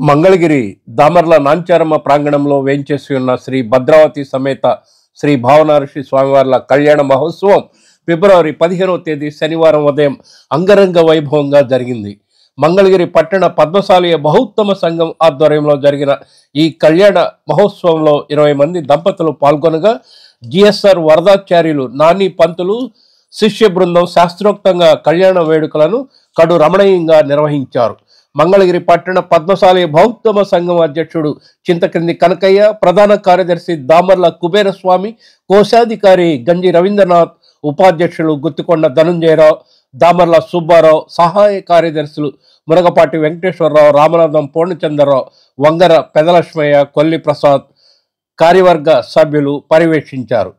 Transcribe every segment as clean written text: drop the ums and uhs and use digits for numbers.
మంగళగిరి దామర్ల నాంచారమ్మ ప్రాంగణంలో వేంచేసి ఉన్న శ్రీ భద్రావతి సమేత శ్రీ భావనార్షి స్వామివార్ల కళ్యాణ మహోత్సవం ఫిబ్రవరి 15వ తేదీ శనివారం ఉదయం అంగరంగ వైభవంగా జరిగింది. మంగళగిరి పట్టణ పద్మశాలీయ బహుత్తమ సంఘం ఆధ్వర్యంలో జరిగిన ఈ కళ్యాణ మహోత్సవంలో 20 మంది దంపతులు పాల్గొనగా జిఎస్ఆర్ వరదాచార్యులు నాని పంతులు శిష్య బృందం శాస్త్రోక్తంగా కళ్యాణ వేడుకలను కడు రమణీయంగా నిర్వహించారు. మంగళగిరి పట్టణ పద్మశాలీయ బహుత్తమ సంఘం అధ్యక్షుడు చింతకింది కనకయ్య, ప్రధాన కార్యదర్శి దామర్ల కుబేరస్వామి, కోశాధికారి గంజి రవీంద్రనాథ్, ఉపాధ్యక్షులు గుత్తికొండ ధనుంజయరావు, దామర్ల సుబ్బారావు, సహాయ కార్యదర్శులు మునగపాటి వెంకటేశ్వరరావు, రామనాథం పూర్ణచంద్రరావు, వంగర పెదలక్ష్మయ్య, కొల్లి ప్రసాద్, కార్యవర్గ సభ్యులు పర్యవేక్షించారు.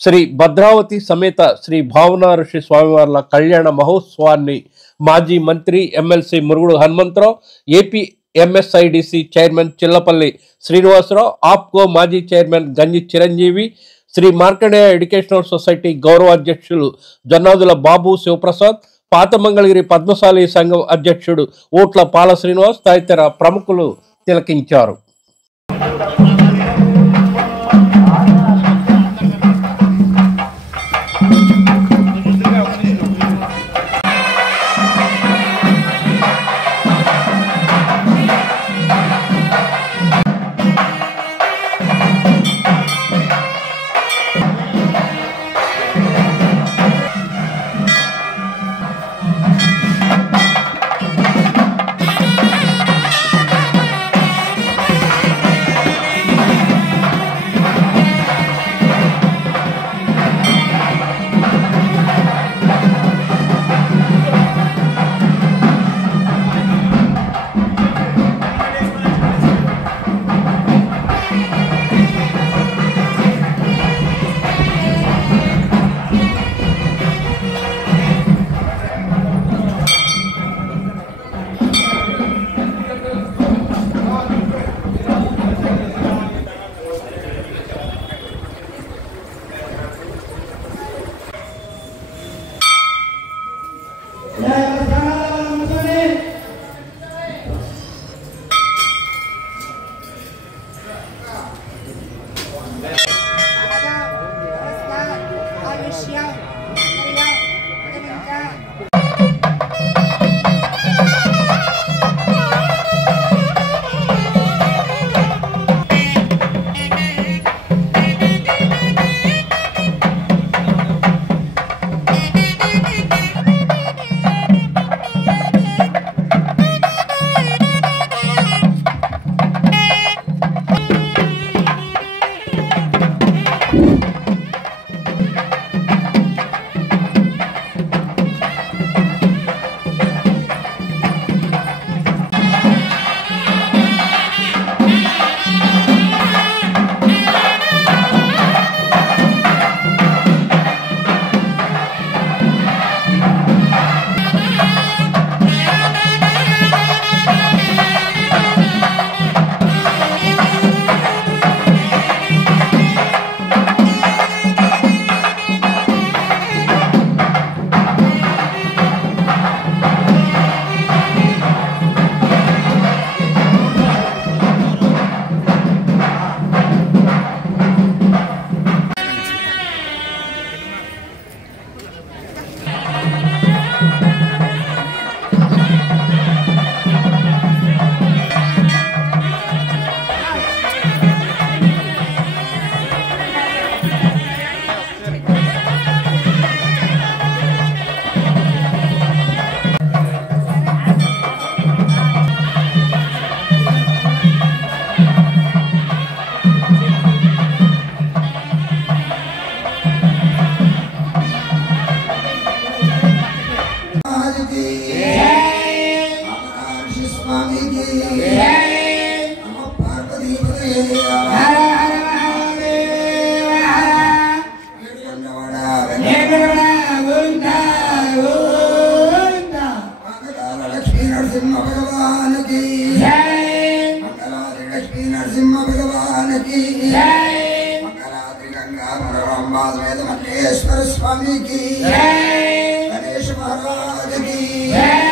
శ్రీ భద్రావతి సమేత శ్రీ భావనార్షి స్వామివార్ల కళ్యాణ మహోత్సవాన్ని మాజీ మంత్రి MLC Murugudu Hanumantharao, AP MSIDC chairman Chillapalli Srinivasarao, Apco మాజీ chairman Ganji Chiranjeevi, Sri Markandeya educational society గౌరవ అధ్యక్షులు జొన్నాదుల బాబు శివప్రసాద్, పాత మంగళగిరి పద్మశాలి సంఘం అధ్యక్షుడు ఓట్ల పాల శ్రీనివాస్ తదితర ప్రముఖులు తిలకించారు. स्वामी की गणेश महाराज की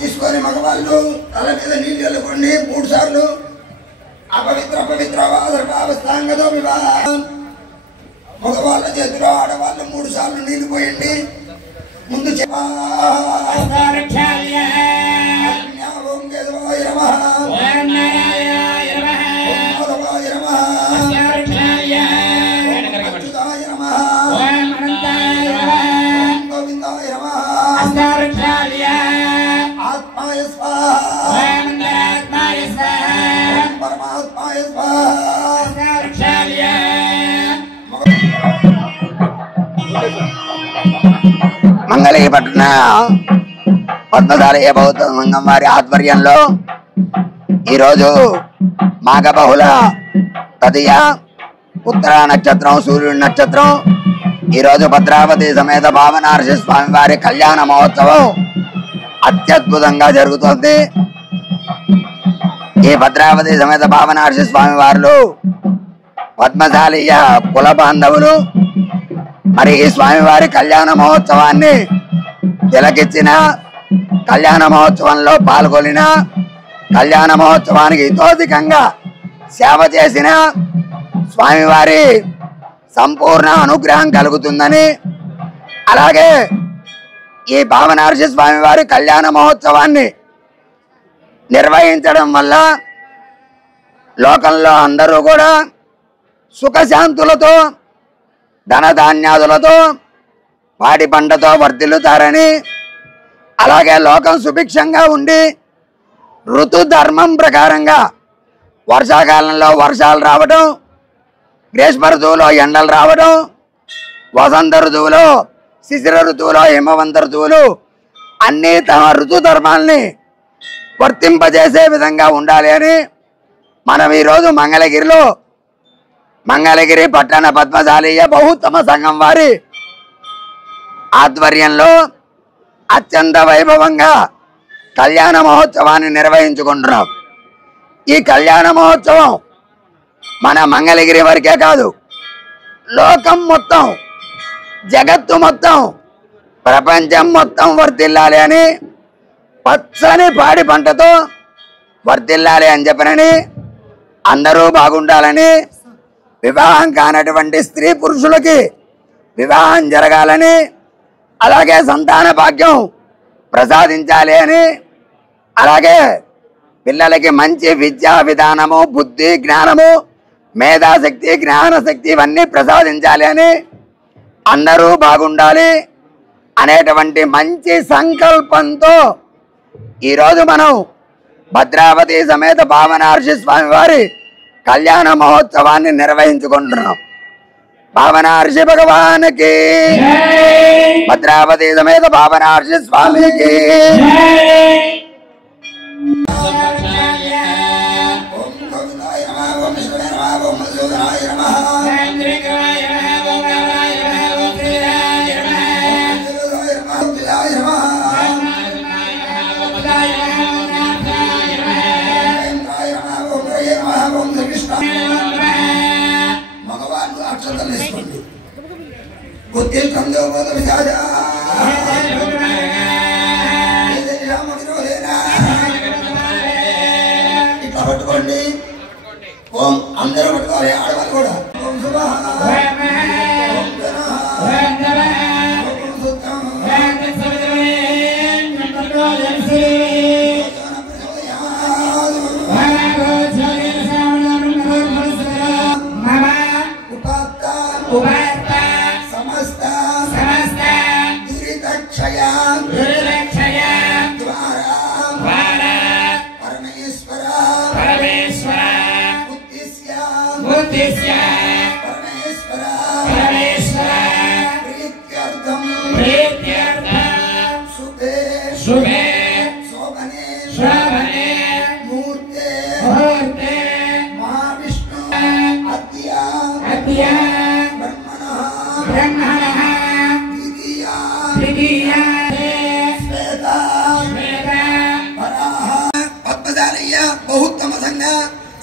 తీసుకొని మగవాళ్ళు తల మీద నీళ్ళు వెళ్ళుకోండి 3 సార్లు. అపవిత్ర పవిత్ర వాదర్భావస్థాంగతో వివాహం. మగవాళ్ళ చేతిలో ఆడవాళ్ళు 3 సార్లు నీళ్లు పోయండి. ముందు మంగళగిరి పట్టణ పద్మశాలయ బౌద్ధ సంఘం వారి ఆధ్వర్యంలో ఈరోజు మాఘ బహుళ తదియ ఉత్తర నక్షత్రం సూర్యుడి నక్షత్రం ఈరోజు భద్రావతి సమేత భావనార్షి స్వామి వారి కళ్యాణ మహోత్సవం అత్యద్భుతంగా జరుగుతోంది. ఈ భద్రావతి సమేత భావనార్షి స్వామి వారు పద్మశాలీయ కుల బాంధవులు. మరి ఈ స్వామివారి కళ్యాణ మహోత్సవాన్ని తిలకిచ్చిన, కళ్యాణ మహోత్సవంలో పాల్గొనిన, కళ్యాణ మహోత్సవానికి హితోధికంగా సేవ చేసిన స్వామివారి సంపూర్ణ అనుగ్రహం కలుగుతుందని, అలాగే ఈ భావనార్షి స్వామివారి కళ్యాణ మహోత్సవాన్ని నిర్వహించడం వల్ల లోకంలో అందరూ కూడా సుఖశాంతులతో ధనధాన్యాదులతో పాడి పంటతో వర్ధిల్లుతారని, అలాగే లోకం సుభిక్షంగా ఉండి ఋతు ధర్మం ప్రకారంగా వర్షాకాలంలో వర్షాలు రావడం, గ్రీష్మ ఋతువులో ఎండలు రావడం, వసంత ఋతువులో శిశిర ఋతువులో హిమవంత ఋతువులు అన్నీ తమ ఋతు ధర్మాల్ని వర్తింపజేసే విధంగా ఉండాలి అని మనం ఈరోజు మంగళగిరి పట్టణ పద్మశాలీయ బహుత్తమ సంఘం వారి ఆధ్వర్యంలో అత్యంత వైభవంగా కళ్యాణ మహోత్సవాన్ని నిర్వహించుకుంటున్నాం. ఈ కళ్యాణ మహోత్సవం మన మంగళగిరి వరకే కాదు, లోకం మొత్తం, జగత్తు మొత్తం, ప్రపంచం మొత్తం వర్ధిల్లాలి అని, పచ్చని పాడి పంటతో వర్ధిల్లాలి అని చెప్పనని, అందరూ బాగుండాలని, వివాహం కానటువంటి స్త్రీ పురుషులకి వివాహం జరగాలని, అలాగే సంతాన భాగ్యం ప్రసాదించాలి అని, అలాగే పిల్లలకి మంచి విద్యా విధానము, బుద్ధి, జ్ఞానము, మేధాశక్తి, జ్ఞానశక్తి ఇవన్నీ ప్రసాదించాలి అని, అందరూ బాగుండాలి అనేటువంటి మంచి సంకల్పంతో ఈరోజు మనం భద్రావతి సమేత భావనార్షి స్వామి వారి కళ్యాణ మహోత్సవాన్ని నిర్వహించుకుంటున్నాం. భావనార్షి భగవానికి, భద్రావతి సమేత భావనార్షి స్వామికి. ఉద్దేశం దేవత విశాజ రామ విరోధేనా ఇట్లా పట్టుకోండి. ఓం అందరూ పట్టుకోవాలి, ఆడవాళ్ళు కూడా. ఓం శుభ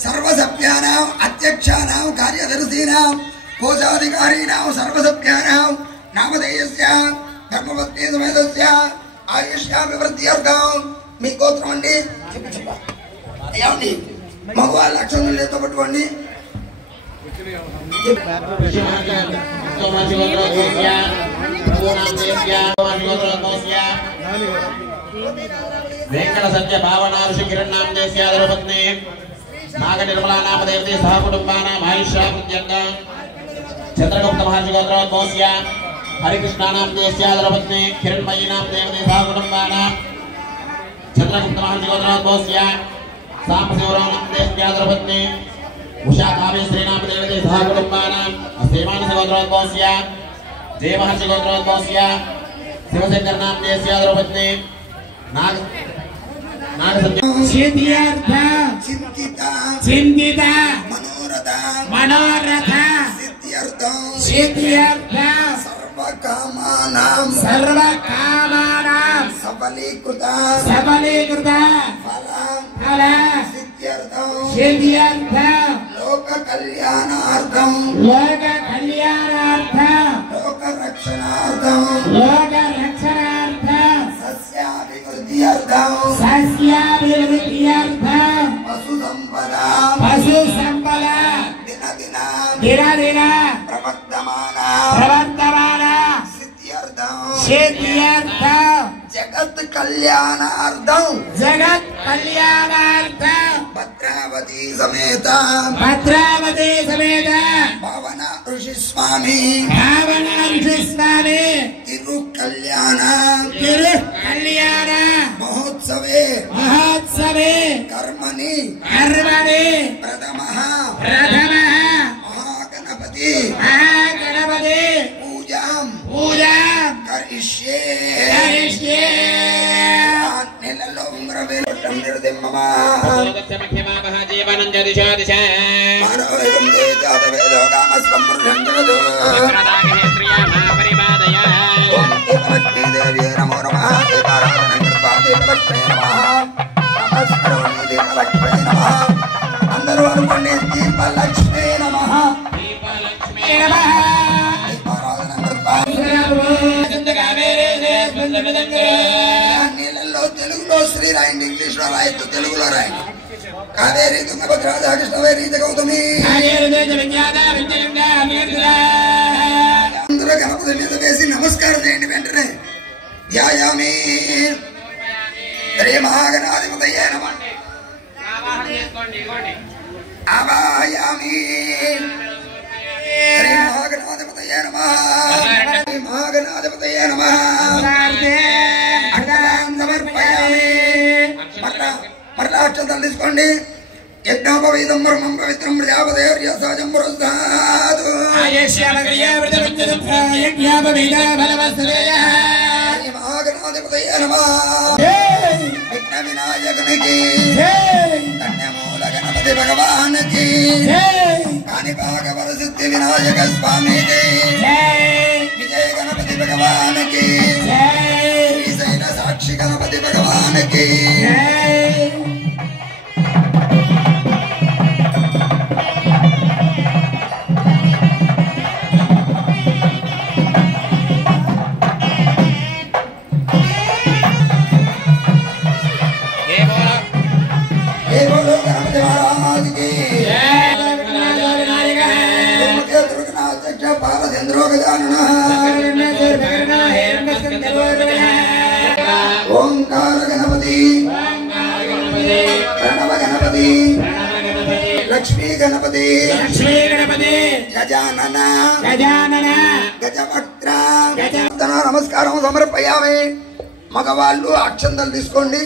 सर्वसभ्यानां अध्यक्षानां कार्यदर्शीनां कोशाधिकारीणां सर्वसभ्यानां नामधेयस्य धर्मपत्नी समेतस्य आयुष्याभिवृद्ध्यर्थं మీ గోత్రం అండి ఏమండి మగవాళ్ళ లక్షణాలు లేతో పట్టుకోండి. వెంకట సత్య భావనారుషి కిరణ్ నామ దేశ్యాధరపత్ని నాగ నిర్మలా నామ దేవతే సహ కుటుంబానాం ఆయుష్యాభివృద్ధ్యర్థ చంద్రగుప్త మహర్షి గోత్రోద్భవస్య హరికృష్ణ నామ దేశ్యాధరపత్ని కిరణ్మయీ నామ దేవతే సహ కుటుంబానాం చంద్రగుప్త మహర్షి గోత్రోద్భవస్య సాంబశివరావు నామ దేశ్యాధరపత్ని ఉషా కావ్యశ్రీ నామ దేవతే సహ కుటుంబానాం శ్రీమానస గోత్రోద్భవస్య జయ మహర్షి గోత్రోద్భవస్య శివశంకర నామ దేశ్యాధరపత్ని चिंतित मनोरथ सिद्ध्यर्थ सर्वकामानां सबलीकृत फल सिद्ध्यर्थ लोक कल्याणार्थं लोक रक्षणार्थं सस्याभिवृद्ध्यर्थं पशु संपदा दिन प्रवर्तमाना सिद्ध्यर्थं जगत कल्याणार्थं भद्रावती समेत भावना ऋषि स्वामी तिरुकल्याण महोत्सवे कर्मणि प्रथमः महागणपति पूजा करिष्ये नेललो उंगरवेलट्टं निर्दिम्मम जीवनं जदिशा दिशा मानवेदं देजातवेदो कामस्वमृषं जगदो प्रिया महापरिवादय ओम देवलक्ष्मी देवी नमो नमः देवाराधनं कृत्वा देवलक्ष्मी नमः नमस्करोमि देवलक्ष्मी नमः అందరూ అనుకోండి దీపలక్ష్మీ నమః दीपलक्ष्मी नमः దీపారాధనం कृत्वा నీళ్ళల్లో తెలుగులో శ్రీ రాయండి, ఇంగ్లీష్ లో రాయొద్దు, తెలుగులో రాయండి. కావేరి తుంగభద్ర కృష్ణవేరి గౌతమి అందరూ గణపతి మీద వేసి నమస్కారం చేయండి. వెంటనే ధ్యాయామి శ్రీ మహాగణాధిపతయే నమః ఆవాహయామి శ్రీ మహాగణాధిపతయే నమః శ్రీ మహాగణాధిపతయే నమః అక్షరాం సమర్పయామి. మరలా అక్షతలు తీసుకోండి. యజ్ఞోపవీతం బ్రహ్మం పవిత్రం ప్రజాపతేర్య సహజం పురస్సాదు మహాగణాధిపతయే నమః విఘ్న వినాయకునికి ధన్యమూల గణపతి భగవానికి కాణిపాక వరసిద్ధి వినాయక స్వామికి విజయ గణపతి భగవానికి శ్రీశైల సాక్షి గణపతి భగవానికి చంద్రో గజాననః ఓంకార గణపతి ప్రణవ గణపతి లక్ష్మీ గణపతి గజానన గజవక్త్ర నమస్కారం సమర్పయామి. మగవాళ్ళు అక్షంతలు తీసుకోండి,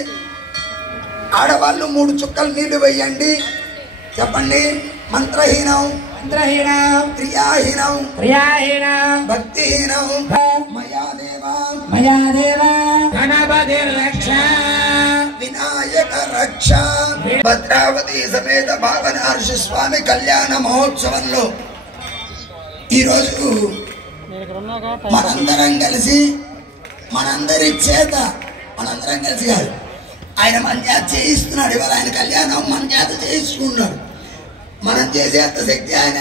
ఆడవాళ్ళు 3 చుక్కలు నీళ్లు వేయండి. చెప్పండి. మంత్రహీనం క్రియాహీనం భక్తిహీనం మయా దేవ గణపతి రక్ష వినాయక రక్ష. భద్రావతి సమేత భావనార్షి స్వామి కళ్యాణ మహోత్సవంలో ఈరోజు మనందరం కలిసి మనందరి చేత మనందరం కలిసి కాదు, ఆయన మన చేత చేయిస్తున్నాడు. ఇవాళ ఆయన కళ్యాణం మన చేత చేయిస్తున్నాడు. మనం చేసేంత శక్తి ఆయన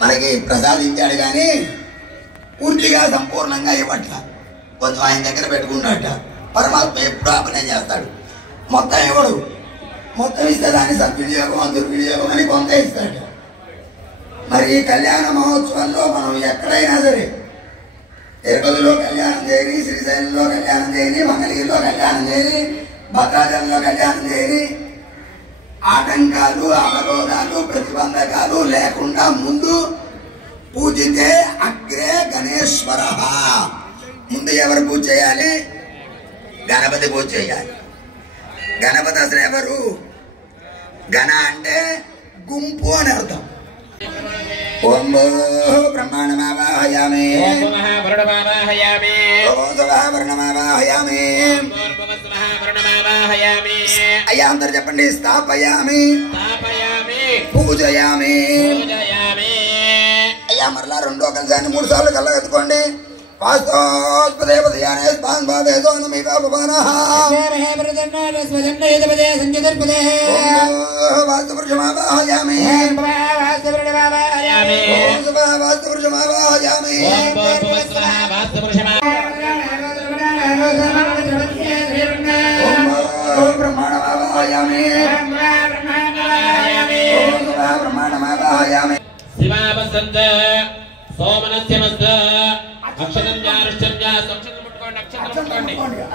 మనకి ప్రసాదించాడు, కానీ పూర్తిగా సంపూర్ణంగా ఇవ్వట్ల. కొంచెం ఆయన దగ్గర పెట్టుకున్నట్ట. పరమాత్మ ఎప్పుడు అభినయం చేస్తాడు, మొత్తం ఇవ్వడు. మొత్తం ఇస్తే దాన్ని సద్వినియోగం దుర్వినియోగం అని కొంత ఇస్తాడు. మరి ఈ కళ్యాణ మహోత్సవంలో మనం ఎక్కడైనా సరే, తిరుపతిలో కళ్యాణం చేయని, శ్రీశైలంలో కళ్యాణం చేయని, మంగళగిరిలో కళ్యాణం చేయని, భద్రాచలంలో కళ్యాణం చేయని, ఆటంకాలు అవరోధాలు ప్రతిబంధకాలు లేకుండా ముందు పూజితే అగ్రే గణేశ్వర. ముందు ఎవరు పూజ చేయాలి? గణపతి పూజ చేయాలి. గణపతి అసలు ఎవరు? గణ అంటే గుంపు అని అర్థం. ఓం బ్రహ్మాండమావాహయామి అయ్యా అందరు చెప్పండి. స్థాపయామి పూజయామి. అయ్యా మరలా 2వ కలశాన్ని 3 సార్లు కళ్ళగెత్తుకోండి.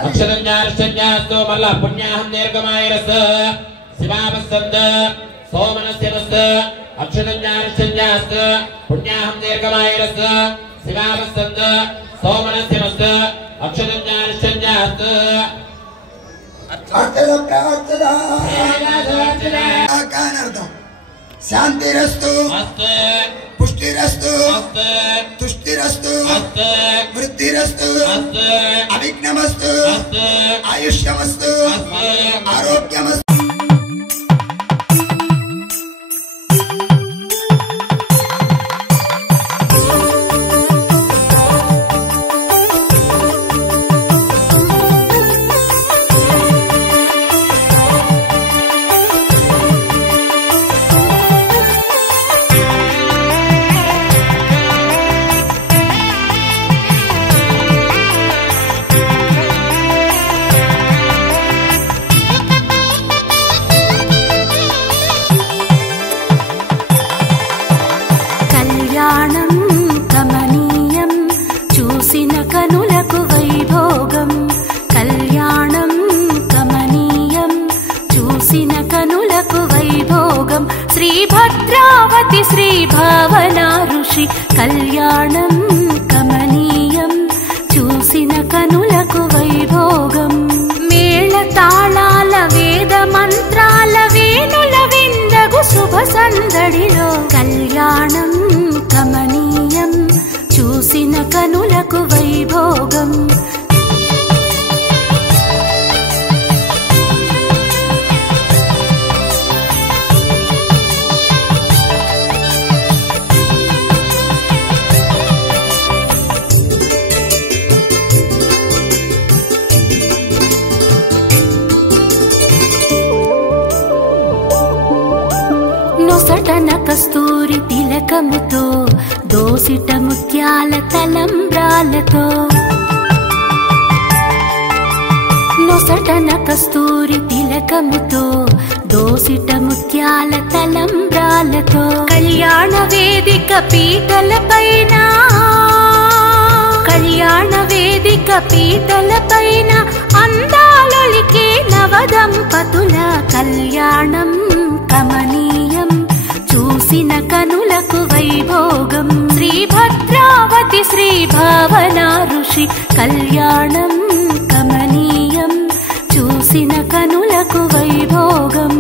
అక్షరంజారుష్యంజాస్తు మళ్ళా పుణ్యాహం దీర్ఘమాయరస్ శివామస్సంద సోమనస్యమస్ అక్షరంజారుష్యంజాస్తు పుణ్యాహం దీర్ఘమాయరస్ శివామస్సంద సోమనస్యమస్ అక్షరంజారుష్యంజాస్తు శాంతిరస్తు పుష్టిరస్తు తుష్టిరస్తు వృద్ధిరస్తు అవిఘ్నమస్తు ఆయుష్యమస్తు ఆరోగ్యమస్తు. శ్రీ భద్రావతి శ్రీ భావనా ఋషి కళ్యాణం కమనీయం చూసిన కనులకు వైభోగం. మేళ తాళాల వేద మంత్రాల వేణుల విందగు శుభ సందడిలో కళ్యాణం కమనీయం చూసిన కనులకు వైభోగం. నొసటన కస్తూరి తిలకముతో దోసిట ముత్యాల తలంబ్రాలతో నొసటన కస్తూరి తిలకముతో దోసిట ముత్యాల తలంబ్రాలతో కళ్యాణ వేదిక పీటలపై పైన కళ్యాణ వేదిక పీటల పైన అందాలొలికే నవదంపతుల కళ్యాణం కమనీయం చూసిన కనులకు వైభోగం శ్రీ భద్రావతి శ్రీ భావన ఋషి కళ్యాణం కమనీయం చూసిన కనులకు వైభోగం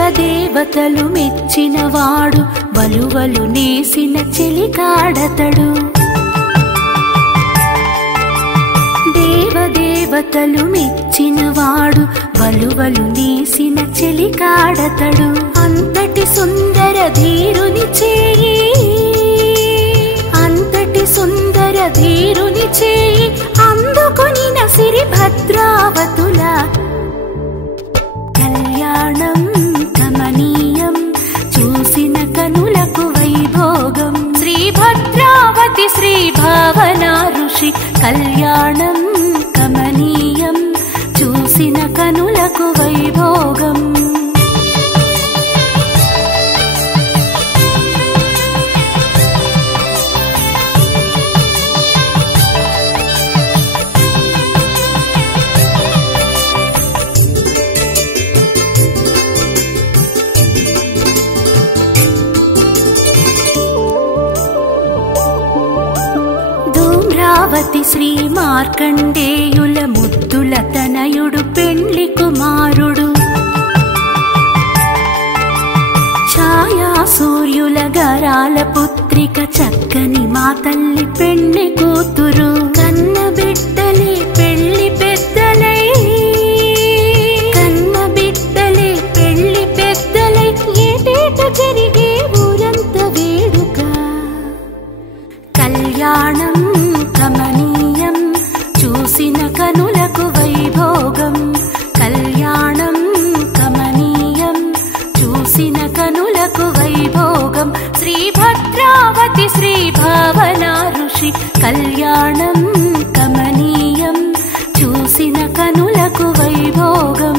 దేవతలు మెచ్చినవాడు వలువలు నేసిన చెలికాడతడు దేవతలు మెచ్చినవాడు వలువలు నేసిన చెలికాడతడు అంతటి సుందర ధీరుని చేయి అంతటి సుందర ధీరుని చేయి అందుకొనిన సిరి భద్రావతుల కళ్యాణం కమనీయం చూసిన కనులకు వైభోగం శ్రీ భద్రావతి శ్రీ భావన ఋషి కళ్యాణం కమనీయం చూసిన కనులకు వైభోగం శ్రీ మార్కండేయుల ముద్దుల తనయుడు పెండ్లి కుమారుడు ఛాయా సూర్యుల గరాల పుత్రిక చక్కని మా తల్లి పెండ్లి కూతురు కన్న బిడ్డలే పెళ్లి పెద్దలై కన్న బిడ్డలే పెళ్లి పెద్దలై ఏటేట జరిగే ఊరంత వేడుక కళ్యాణం కమనీయం చూసిన కనులకు వైభోగం కళ్యాణం కమనీయం చూసిన కనులకు వైభోగం శ్రీ భద్రావతి శ్రీ భావన ఋషి కళ్యాణం కమనీయం చూసిన కనులకు వైభోగం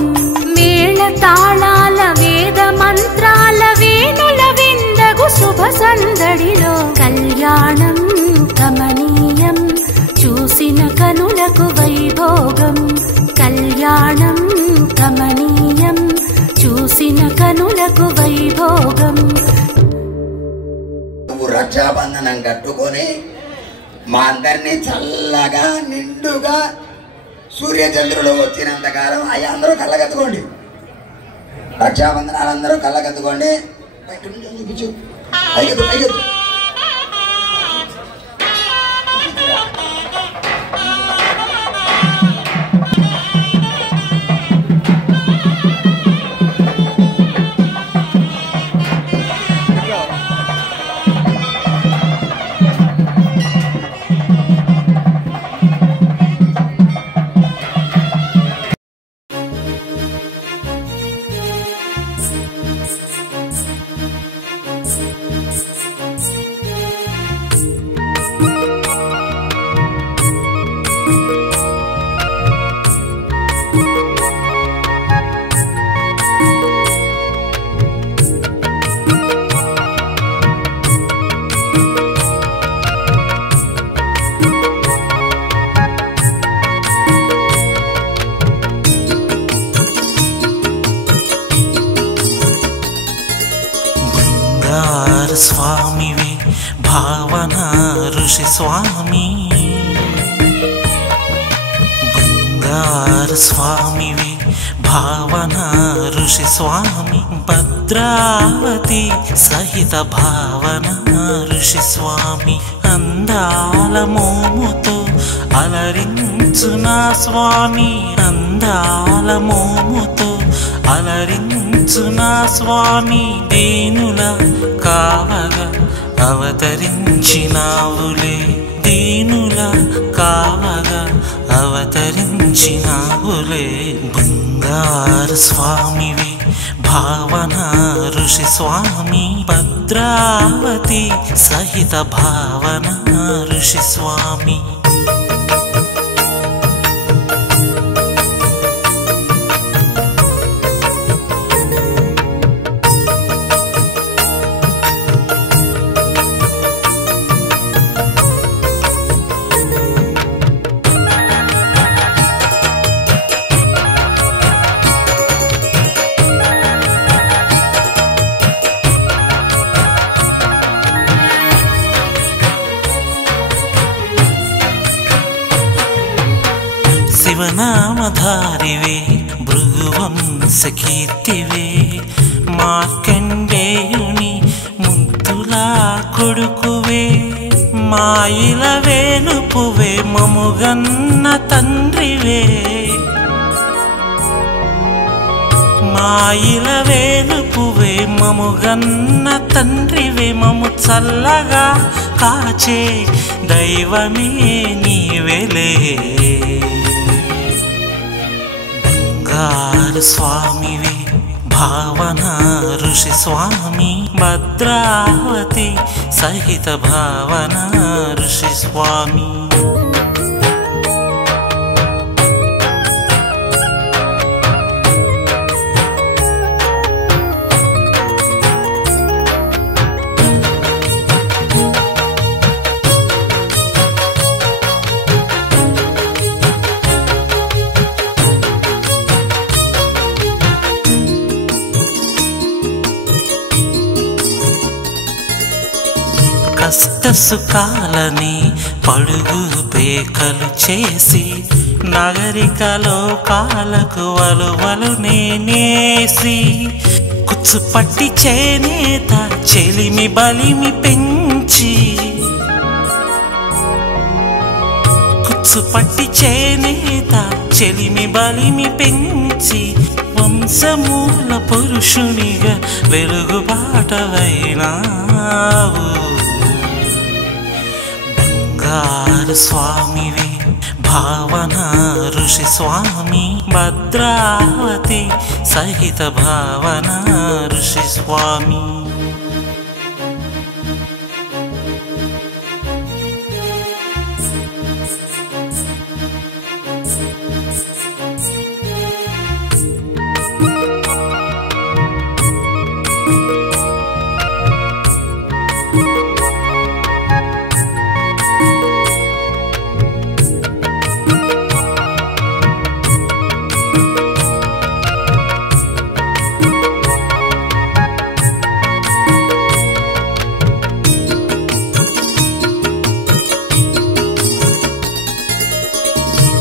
మేళ తాళాల వేద మంత్రాల వేణుల విందగు శుభ సందడిలో కళ్యాణం కమనీయం చూసిన కనులకు వైభోగం కళ్యాణం కమనీయం చూసిన కనులకు వైభోగం రక్షాబంధనం కట్టుకొని మా అందరినీ చల్లగా నిండుగా సూర్యచంద్రులు వచ్చినంతకాలం అవి అందరూ కళ్ళగత్తుకోండి రక్షాబంధనాలు అందరూ కళ్ళగత్తుకోండి బయట నుంచి చూపించు పైకెత్తు పైకెత్తు స్వామివే భావన ఋషి స్వామి బంగారు స్వామివే భావన ఋషి స్వామి భద్రావతి సహిత భావన ఋషి స్వామి అందాల మోముతో అలరించు నా స్వామి అందాల మోముతో అలరించు నా స్వామి దీనుల కావగా అవతరించినావులే దీనుల కావగా అవతరించినావులే నవ్వులే బంగారు స్వామివి భావన ఋషి స్వామి భద్రావతి సహిత భావన ఋషి స్వామి శివనామధారివే భృగువంశకీర్తివే మార్కండేయుని ముద్దులా కొడుకువే మాయిల వేలుపువే మముగన్న తండ్రివే మాయిల వేలుపువే మముగన్న తండ్రివే మము చల్లగా కాచే దైవమే నీవెలే బంగారు స్వామివి భావన ఋషి స్వామి భద్రావతి సహిత భావన ఋషి స్వామి కష్ట సుఖాలని పడుగు పేకలు చేసి నాగరిక లోకాలకు వలువలు నేనేసి కుచ్చుపట్టి చేనేత చెలిమి బలిమి పెంచి కుచ్చుపట్టి చేనేత చెలిమి బలిమి పెంచి వంశమూల పురుషునిగా వెలుగుబాటవైనావు బంగారు స్వామివి భావన ఋషి స్వామి భద్రావతి సహిత భావన ఋషి స్వామి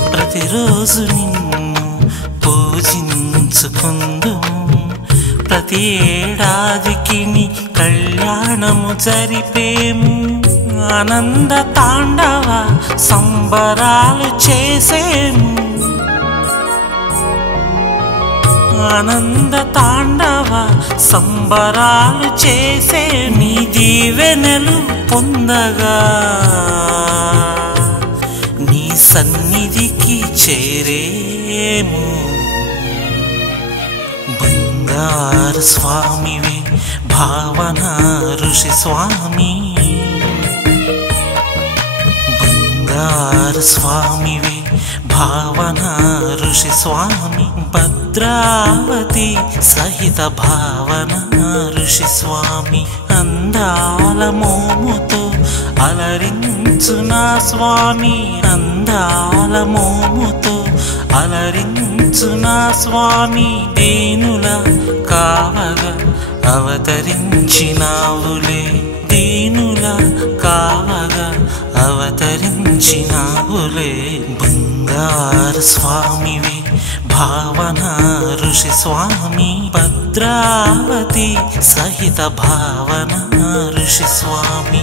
ప్రతిరోజు నిన్ను పూజించుకుందుము ప్రతి ఏడాదికి నీ కళ్యాణము జరిపేము ఆనంద తాండవ సంబరాలు చేసేము ఆనంద తాండవ సంబరాలు చేసే నీ దీవెనలు పొందగా నీ సన్నిధికి చేరేము బంగారు స్వామివి భావన ఋషి స్వామి బంగారు స్వామివి భావన ఋషి స్వామి భద్రావతి సహిత భావన ఋషి స్వామి అందాల మోముతో అలరించు నా స్వామి అందాల మోముతో అలరించు నా స్వామి దీనుల కావగా అవతరించినావులే దీనుల కావగా అవతరించినావులే బంగారు స్వామివి భావన ఋషి స్వామి భద్రావతి సహిత భావన ఋషి స్వామి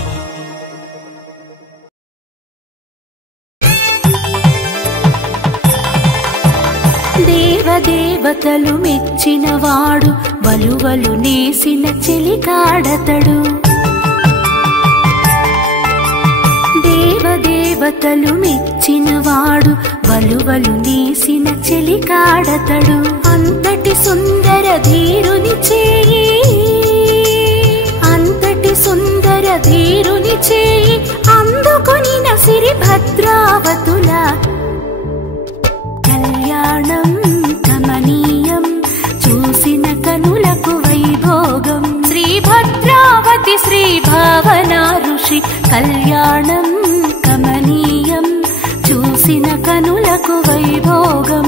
దేవదేవతలు మెచ్చినవాడు వలువలు నేసిన చెలికాడతడు దేవదేవ దేవతలు మెచ్చినవాడు వలువలు నేసిన చెలికాడతడు అంతటి సుందర ధీరుని చేయి అంతటి సుందర ధీరుని చేయి అందుకొనిన సిరి భద్రావతుల కళ్యాణం కమనీయం చూసిన కనులకు వైభోగం శ్రీ భద్రావతి శ్రీ భావన ఋషి కళ్యాణం కమనీయం చూసిన కనులకు వైభోగం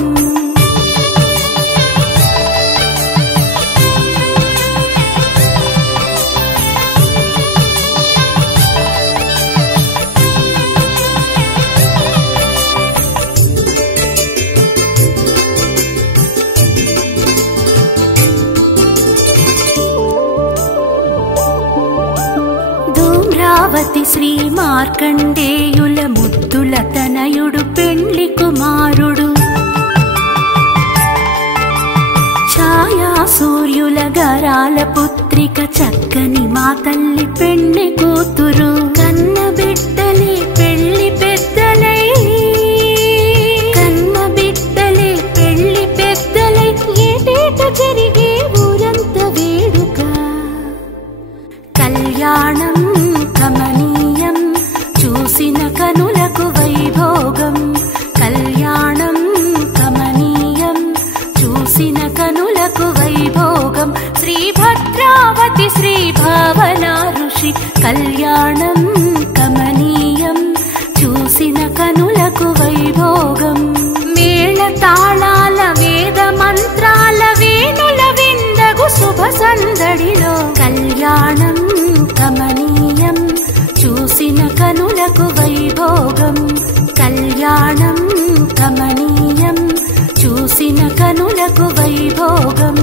ధూమ్రావతి శ్రీ మార్కండేయుల ముద్దుల తనయుడు పెండ్లి కుమారుడు ఛాయా సూర్యుల గరాల పుత్రిక చక్కని మా తల్లి పెండ్లి కూతురు కన్న బిడ్డలే పెళ్లి పెద్దలై కన్న బిడ్డలే పెళ్లి పెద్దలై ఏటేట జరిగే ఊరంత వేడుక కళ్యాణం కమనీయం చూసిన కనులకు వైభోగం కళ్యాణం కమనీయం చూసిన కనులకు వైభోగం శ్రీ భద్రావతి శ్రీ భావన ఋషి కళ్యాణం కమనీయం చూసిన కనులకు వైభోగం మేళ తాళాల వేద మంత్రాల వేణుల విందగు శుభ సందడిలో కళ్యాణం కమనీయం చూసిన కనులకు వైభోగం కళ్యాణం కమనీయం చూసిన కనులకు వైభోగం